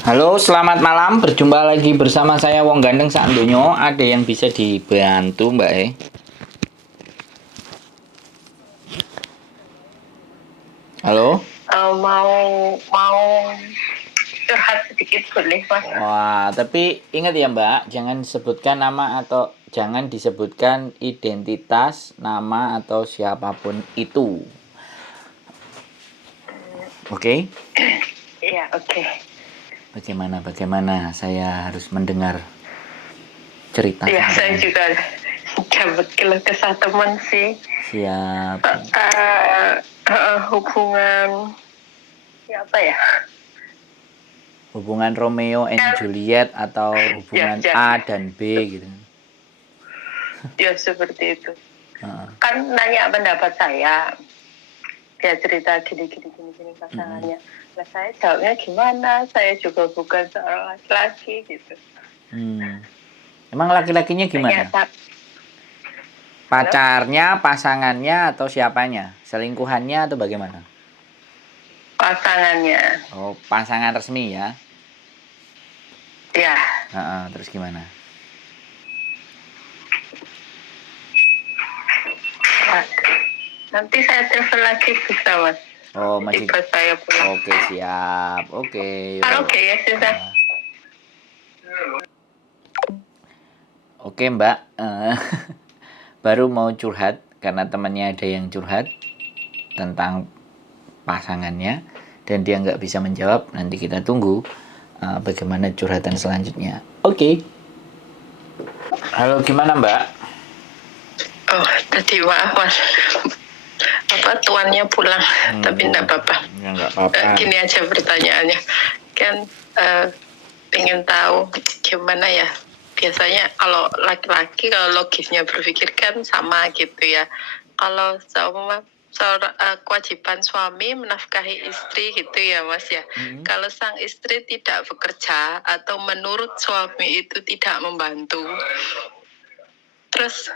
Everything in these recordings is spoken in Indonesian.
Halo, selamat malam. Berjumpa lagi bersama saya Wong Gandeng Sakdonyo. Ada yang bisa dibantu, Mbak? Halo? Mau mau curhat sedikit boleh mas? Wah, tapi ingat ya, Mbak, jangan sebutkan nama atau jangan disebutkan identitas, nama atau siapapun itu. Oke? Iya oke. Bagaimana saya harus mendengar cerita Ya saya sampean. juga dapat keluh kesah teman sih. Siap. Hubungan ya apa ya? Hubungan Romeo and Kan Juliet atau ya hubungan ya A dan B gitu. ya seperti itu. Heeh. Kan nanya pendapat saya. Dia cerita gini pasangannya. Nah saya jawabnya gimana? Saya juga bukan seorang laki-laki gitu. Emang laki-lakinya gimana? Ternyata Pacarnya, pasangannya, atau siapanya? Selingkuhannya atau bagaimana? pasangannya Oh, pasangan resmi ya. ya Terus gimana? nanti saya telepon lagi bisa mas. Oh, Jadi masih. pas saya pulang. Oke, siap. Oke, Oke ya sudah. Oke, Mbak. Baru mau curhat karena temannya ada yang curhat tentang pasangannya dan dia nggak bisa menjawab. Nanti kita tunggu bagaimana curhatan selanjutnya. Oke. Halo, gimana, Mbak? Oh tadi maaf mas. Tuannya pulang tapi enggak apa-apa. Ya nggak apa-apa. Gini aja pertanyaannya kan pengen tahu gimana ya, biasanya kalau laki-laki kalau logisnya berpikir kan sama gitu ya. Kalau seumpama kewajiban suami menafkahi istri gitu ya mas ya. Kalau sang istri tidak bekerja atau menurut suami itu tidak membantu, terus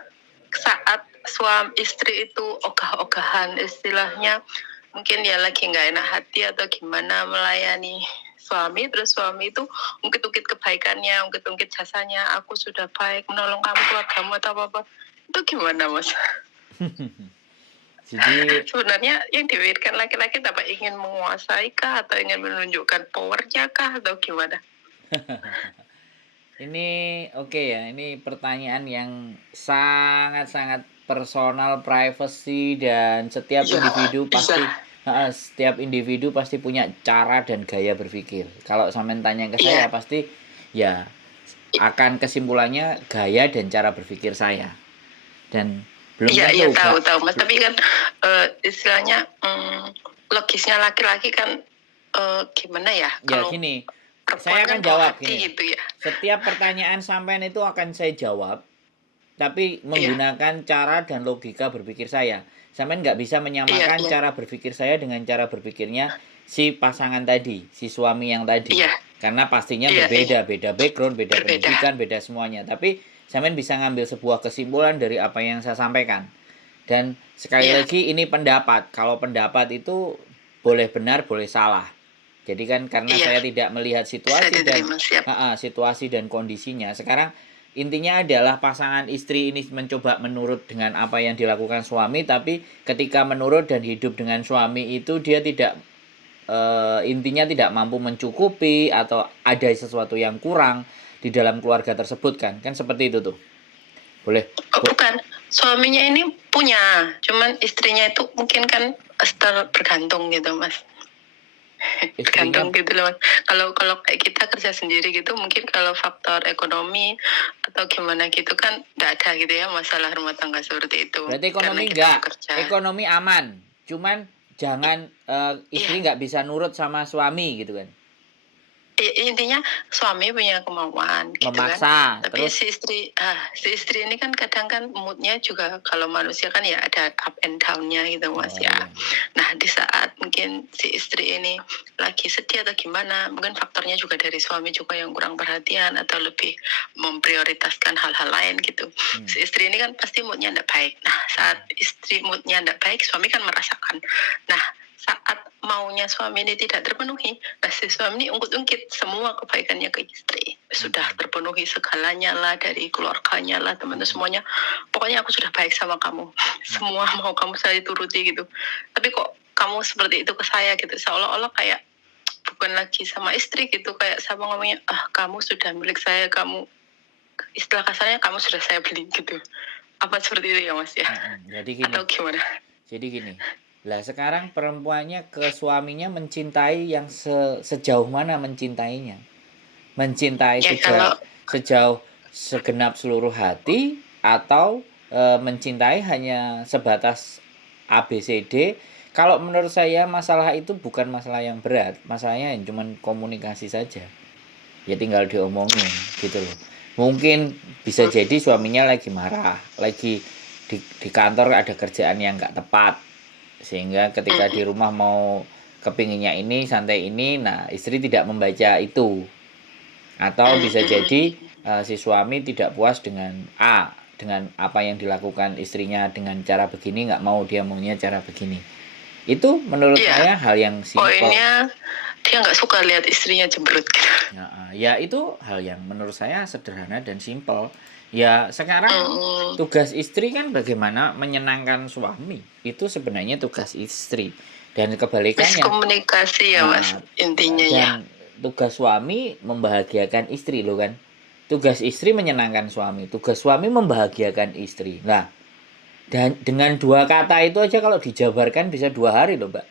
saat suami istri itu ogah-ogahan istilahnya, mungkin ya lagi nggak enak hati atau gimana melayani suami, terus suami itu ungkit-ungkit kebaikannya, ungkit-ungkit jasanya, aku sudah baik menolong kamu, keluargamu atau apa-apa, itu gimana mas? Jadi sebenarnya yang dipikirkan laki-laki apa, ingin menguasai kah atau ingin menunjukkan powernya kah atau gimana? ini oke ya, ini pertanyaan yang sangat-sangat personal, privacy, dan setiap individu pasti punya cara dan gaya berpikir. Kalau sampean tanya ke saya pasti ya akan kesimpulannya gaya dan cara berpikir saya. Dan belum Iya tentu tahu mas, tapi kan istilahnya logisnya laki-laki kan gimana ya? Ya Kalau gini, saya perempuan akan kan bawa jawab hati gini. gitu ya. Setiap pertanyaan sampean itu akan saya jawab, tapi menggunakan cara dan logika berpikir saya. Sampean nggak bisa menyamakan cara berpikir saya dengan cara berpikirnya si pasangan tadi, si suami yang tadi. Karena pastinya berbeda, beda background, beda pendidikan, beda semuanya. Tapi sampean bisa ngambil sebuah kesimpulan dari apa yang saya sampaikan. Dan sekali lagi ini pendapat. Kalau pendapat itu boleh benar, boleh salah. Jadi kan karena saya tidak melihat situasi dan kondisinya. Sekarang intinya adalah pasangan istri ini mencoba menurut dengan apa yang dilakukan suami, tapi ketika menurut dan hidup dengan suami itu dia tidak intinya tidak mampu mencukupi atau ada sesuatu yang kurang di dalam keluarga tersebut kan seperti itu tuh. Boleh. Bukan, suaminya ini punya, cuman istrinya itu mungkin kan bergantung gitu mas. Tergantung gitu loh mas. Kalau kayak kita kerja sendiri gitu, mungkin kalau faktor ekonomi atau gimana gitu kan nggak ada gitu ya masalah rumah tangga seperti itu. Berarti ekonomi enggak, ekonomi aman. Cuman jangan istri nggak bisa nurut sama suami gitu kan. Intinya suami punya kemauan gitu memaksa, kan. Tapi si istri ini kan kadang kan moodnya juga, kalau manusia kan ya ada up and down-nya gitu mas ya. Nah di saat mungkin si istri ini lagi sedih atau gimana, mungkin faktornya juga dari suami juga yang kurang perhatian atau lebih memprioritaskan hal-hal lain gitu. Si istri ini kan pasti moodnya tidak baik. Nah saat istri moodnya tidak baik, suami kan merasakan. Nah saat maunya suami ini tidak terpenuhi, nah si suami ini ungkit-ungkit semua kebaikannya ke istri. Sudah terpenuhi segalanya lah, dari keluarganya lah, teman-teman semuanya. Pokoknya aku sudah baik sama kamu. Semua mau kamu saya turuti gitu. Tapi kok kamu seperti itu ke saya gitu, seolah-olah kayak bukan lagi sama istri gitu, kayak sama ngomongnya, kamu sudah milik saya, kamu, istilah kasarnya kamu sudah saya beli gitu. Apa seperti itu ya Mas ya? Jadi gini. Atau gimana? Jadi gini. Lah sekarang perempuannya ke suaminya mencintai yang sejauh mana mencintainya? Mencintai Ya, sejauh segenap seluruh hati, atau mencintai hanya sebatas ABCD. Kalau menurut saya masalah itu bukan masalah yang berat, masalahnya yang cuma komunikasi saja. Ya tinggal diomongin gitu loh. Mungkin bisa jadi suaminya lagi marah, lagi di kantor ada kerjaan yang nggak tepat, sehingga ketika di rumah mau kepinginnya ini, santai ini, nah istri tidak membaca itu. Atau bisa jadi si suami tidak puas dengan apa yang dilakukan istrinya dengan cara begini, nggak mau, dia maunya cara begini. Itu menurut saya hal yang simpel. Poinnya dia nggak suka lihat istrinya cemberut gitu. Ya itu hal yang menurut saya sederhana dan simpel. Ya sekarang tugas istri kan bagaimana menyenangkan suami. Itu sebenarnya tugas istri. Dan kebalikannya, komunikasi ya Mas, intinya dan ya. tugas suami membahagiakan istri loh kan. Tugas istri menyenangkan suami, tugas suami membahagiakan istri. Nah, dan dengan 2 kata itu aja kalau dijabarkan bisa 2 hari loh Mbak.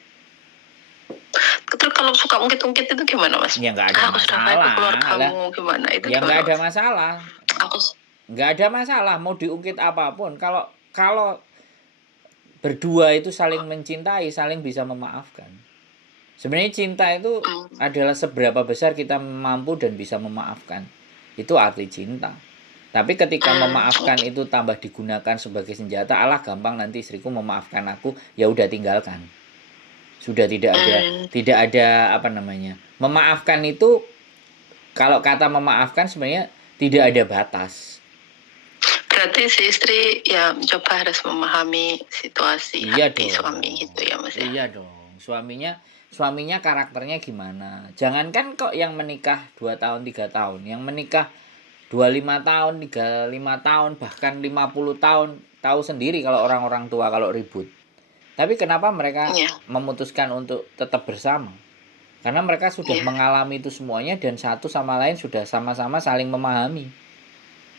Terus kalau suka ungkit-ungkit itu gimana Mas? Ya nggak ada masalah. Kamu gimana itu? Ya nggak ada masalah. Nggak ada masalah mau diungkit apapun. Kalau berdua itu saling mencintai, saling bisa memaafkan. Sebenarnya cinta itu adalah seberapa besar kita mampu dan bisa memaafkan. Itu arti cinta. Tapi ketika memaafkan itu tambah digunakan sebagai senjata, alah gampang nanti istriku memaafkan aku, ya udah tinggalkan. Sudah tidak ada apa namanya. Memaafkan itu, kalau kata memaafkan sebenarnya tidak ada batas. Berarti si istri ya mencoba harus memahami situasi hati suami gitu ya Mas ya. Iya dong. Suaminya karakternya gimana? Jangankan kok yang menikah 2 tahun 3 tahun, yang menikah 25 tahun, 35 tahun, bahkan 50 tahun, tahu sendiri kalau orang-orang tua kalau ribut. Tapi kenapa mereka memutuskan untuk tetap bersama? Karena mereka sudah mengalami itu semuanya dan satu sama lain sudah sama-sama saling memahami.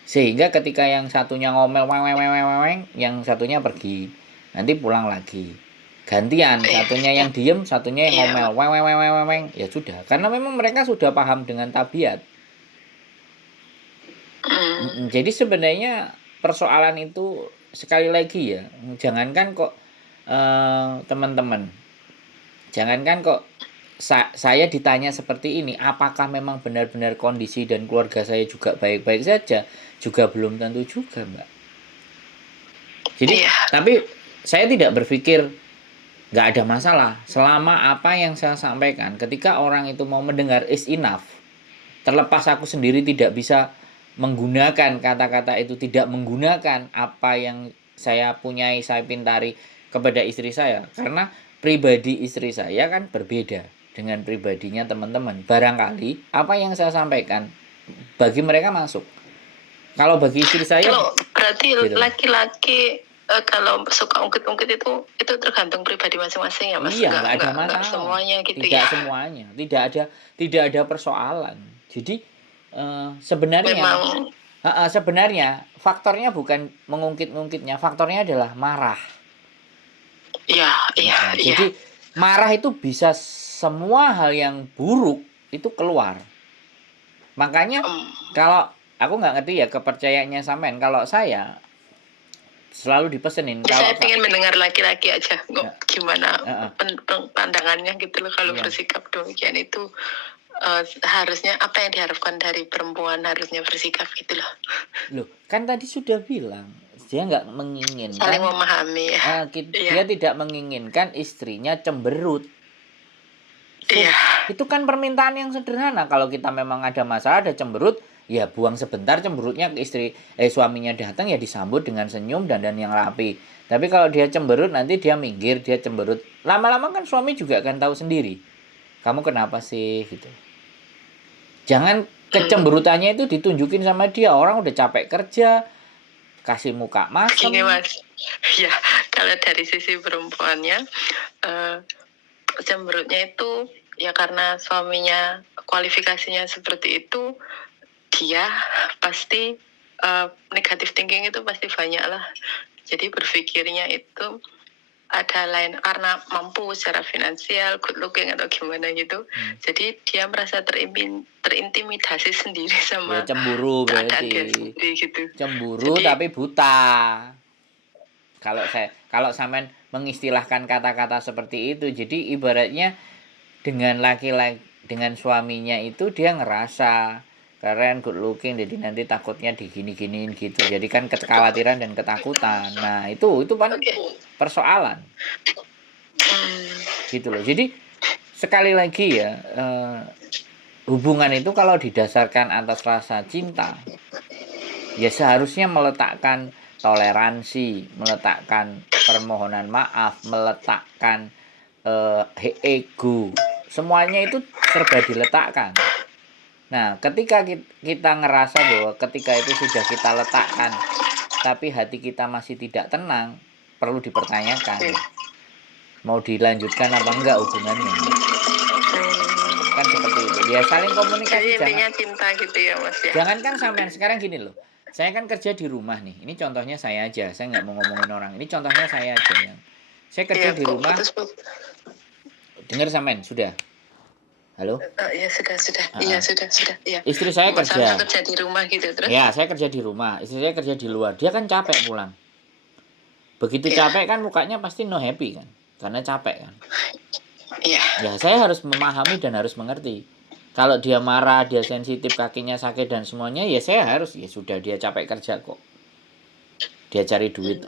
Sehingga ketika yang satunya ngomel weng, yang satunya pergi, nanti pulang lagi. Gantian, satunya yang diem, satunya yang ngomel weng, ya sudah. Karena memang mereka sudah paham dengan tabiat. Jadi sebenarnya persoalan itu sekali lagi ya, jangankan kok teman-teman, jangankan kok saya ditanya seperti ini, apakah memang benar-benar kondisi dan keluarga saya juga baik-baik saja, juga belum tentu juga Mbak. Jadi tapi saya tidak berpikir nggak ada masalah selama apa yang saya sampaikan ketika orang itu mau mendengar is enough. Terlepas aku sendiri tidak bisa menggunakan kata-kata itu, tidak menggunakan apa yang saya punyai, saya pintari kepada istri saya, karena pribadi istri saya kan berbeda dengan pribadinya teman-teman. Barangkali apa yang saya sampaikan bagi mereka masuk, kalau bagi istri saya berarti gitu. Laki-laki kalau suka ungkit-ungkit itu tergantung pribadi masing-masing ya Mas. Iya, nggak ada masalah. Nggak semuanya gitu tidak ya. Semuanya, tidak ada persoalan. Jadi sebenarnya faktornya bukan mengungkit-ungkitnya, faktornya adalah marah. Iya. Jadi marah itu bisa semua hal yang buruk itu keluar. Makanya kalau aku nggak ngerti ya kepercayaannya sampean, kalau saya selalu dipesenin. Saya ingin mendengar laki-laki aja, gimana pandangannya gitu loh kalau bersikap demikian itu. Harusnya apa yang diharapkan dari perempuan, harusnya bersikap gitu loh. Loh, kan tadi sudah bilang dia nggak menginginkan, saling memahami ya. Dia tidak menginginkan istrinya cemberut. Iya. Itu kan permintaan yang sederhana. Kalau kita memang ada masalah, ada cemberut, ya buang sebentar cemberutnya ke suaminya datang ya disambut dengan senyum dan yang rapi. Tapi kalau dia cemberut nanti dia minggir, dia cemberut. Lama-lama kan suami juga akan tahu sendiri. Kamu kenapa sih gitu. Jangan kecemberutannya itu ditunjukin sama dia. Orang udah capek kerja, kasih muka masem. Gini Mas, ya kalau dari sisi perempuannya, cemberutnya itu ya karena suaminya kualifikasinya seperti itu, dia pasti negatif thinking itu pasti banyak lah. Jadi berpikirnya itu ada lain karena mampu secara finansial, good looking atau gimana gitu. Jadi dia merasa terintimidasi sendiri sama Ya cemburu keadaan berarti. dia sendiri gitu. Cemburu Jadi, tapi buta. Kalau sampean mengistilahkan kata-kata seperti itu, jadi ibaratnya dengan laki-laki dengan suaminya itu dia ngerasa keren, good looking, jadi nanti takutnya digini-giniin gitu. Jadi kan kekhawatiran dan ketakutan. Nah, itu kan persoalan. Gitu loh. Jadi sekali lagi ya, hubungan itu kalau didasarkan atas rasa cinta, ya seharusnya meletakkan toleransi, meletakkan permohonan maaf, meletakkan ego. Semuanya itu serba diletakkan. Nah, ketika kita ngerasa bahwa ketika itu sudah kita letakkan, tapi hati kita masih tidak tenang, perlu dipertanyakan. Mau dilanjutkan apa enggak hubungannya. Kan seperti itu. Dia saling komunikasi. Jadi intinya cinta gitu ya Mas ya. Jangan kan sampean sekarang gini loh. Saya kan kerja di rumah nih. Ini contohnya saya aja. Saya nggak mau ngomongin orang. Ini contohnya saya aja yang. Saya kerja di rumah. Dengar sampean sudah. Halo? Ya sudah. Iya sudah. Ya. Istri saya kerja di rumah gitu terus. Ya, saya kerja di rumah. Istri saya kerja di luar. Dia kan capek pulang. Begitu capek kan mukanya pasti no happy kan. Karena capek kan. Iya. Ya, saya harus memahami dan harus mengerti. Kalau dia marah, dia sensitif, kakinya sakit dan semuanya, ya saya harus, ya sudah dia capek kerja kok. Dia cari duit.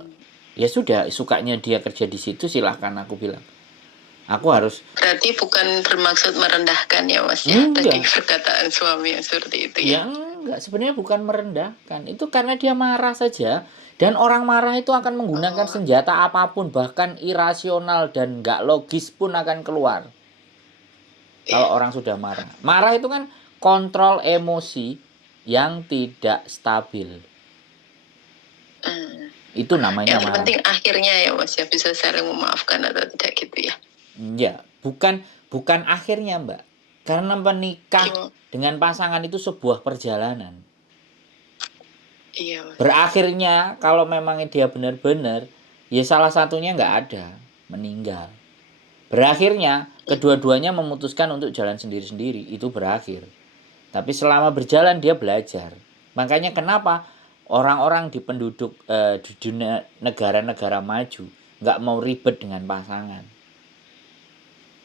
Ya sudah, sukanya dia kerja di situ silahkan aku bilang. Aku harus. Berarti bukan bermaksud merendahkan ya Mas ya, tadi perkataan suami yang seperti itu ya. Ya enggak, sebenarnya bukan merendahkan. Itu karena dia marah saja. Dan orang marah itu akan menggunakan senjata apapun, bahkan irasional dan enggak logis pun akan keluar. Kalau orang sudah marah. Marah itu kan kontrol emosi yang tidak stabil. Itu namanya yang marah. Yang penting akhirnya ya Mas ya, bisa saling memaafkan atau tidak gitu ya. Ya, bukan akhirnya Mbak. Karena menikah dengan pasangan itu sebuah perjalanan. Iya Mas. Berakhirnya kalau memang dia benar-benar, ya salah satunya nggak ada, meninggal. Berakhirnya kedua-duanya memutuskan untuk jalan sendiri-sendiri, itu berakhir. Tapi selama berjalan dia belajar. Makanya kenapa orang-orang di penduduk di dunia negara-negara maju nggak mau ribet dengan pasangan.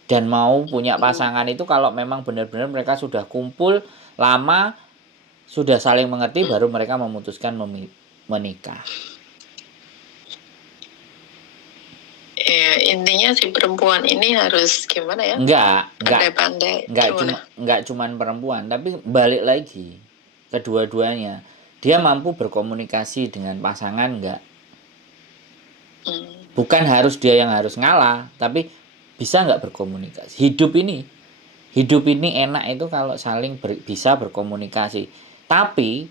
Dan mau punya pasangan itu kalau memang benar-benar mereka sudah kumpul lama, sudah saling mengerti, baru mereka memutuskan menikah. Ya, intinya si perempuan ini harus gimana ya? Enggak cuman perempuan, tapi balik lagi kedua-duanya. Dia mampu berkomunikasi dengan pasangan enggak? Bukan harus dia yang harus ngalah, tapi bisa enggak berkomunikasi. Hidup ini enak itu kalau saling bisa berkomunikasi. Tapi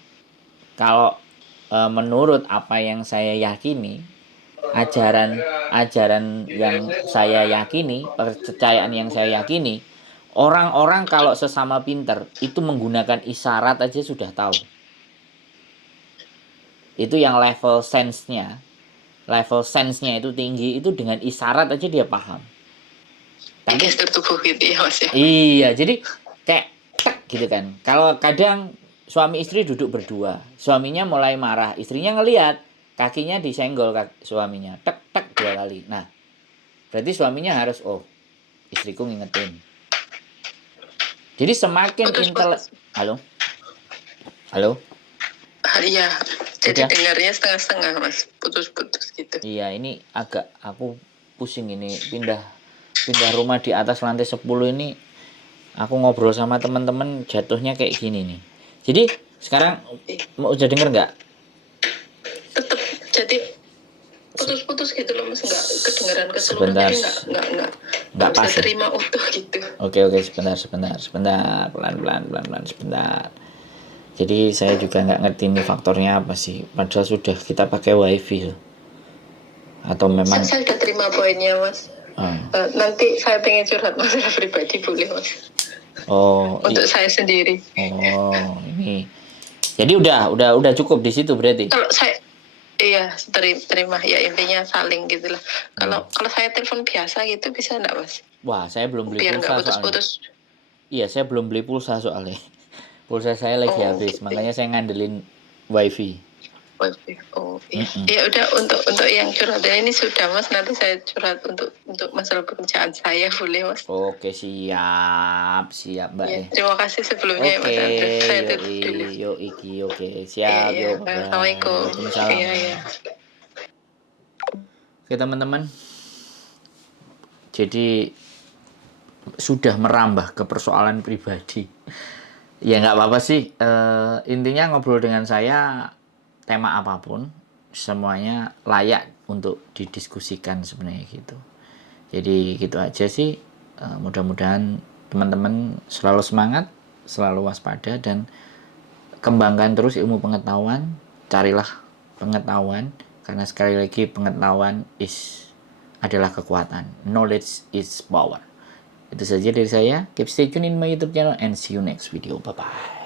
kalau menurut apa yang saya yakini, ajaran yang saya yakini, kepercayaan yang saya yakini, orang-orang kalau sesama pinter itu menggunakan isyarat aja sudah tahu. Itu yang level sense-nya itu tinggi, itu dengan isyarat aja dia paham. Tapi tubuh gitu ya Mas ya. Iya, jadi kayak tek gitu kan. Kalau kadang suami istri duduk berdua, suaminya mulai marah, istrinya ngelihat kakinya disenggol suaminya, tek 2 kali. Nah, berarti suaminya harus, oh, istriku ngingetin. Jadi semakin Halo? Iya, jadi dengarnya setengah-setengah Mas, putus-putus gitu. Iya, ini aku pusing ini, pindah rumah di atas lantai 10 ini Aku ngobrol sama teman-teman jatuhnya kayak gini nih. Jadi sekarang mau udah denger nggak? Tetap jadi putus-putus gitu loh mas, nggak kedengaran keseluruhan, Sebentar. jadi nggak bisa pas ya? terima utuh gitu. Oke, sebentar, pelan-pelan, sebentar. Jadi saya juga nggak ngerti ini faktornya apa sih. Padahal sudah kita pakai wifi loh. Atau memang Saya udah terima poinnya mas. Nanti saya pengen curhat masalah pribadi, boleh mas? Untuk saya sendiri. Ini. Jadi udah cukup di situ berarti. Kalau saya iya terima ya, intinya saling gitu lah. Kalau saya telepon biasa gitu bisa enggak mas? Wah, saya belum beli Biar pulsa nggak putus-putus. Iya, saya belum beli pulsa soalnya. Pulsa saya lagi habis, gitu. makanya saya ngandelin wifi. Oh iya. Ya udah, untuk yang curhatnya ini sudah mas, nanti saya curhat untuk masalah pekerjaan saya, boleh mas? Oke, siap Mbak ya. Terima kasih sebelumnya mas Andres. Saya dulu. Oke, siap. Iya, Assalamualaikum. Waalaikumsalam. Iya. Oke teman-teman, jadi sudah merambah ke persoalan pribadi. Ya nggak apa-apa sih. Intinya ngobrol dengan saya, tema apapun semuanya layak untuk didiskusikan sebenarnya gitu. Jadi gitu aja sih. Mudah-mudahan teman-teman selalu semangat, selalu waspada, dan kembangkan terus ilmu pengetahuan. Carilah pengetahuan, karena sekali lagi pengetahuan adalah kekuatan. Knowledge is power. Itu saja dari saya. Keep stay tune in my YouTube channel and see you next video. Bye bye.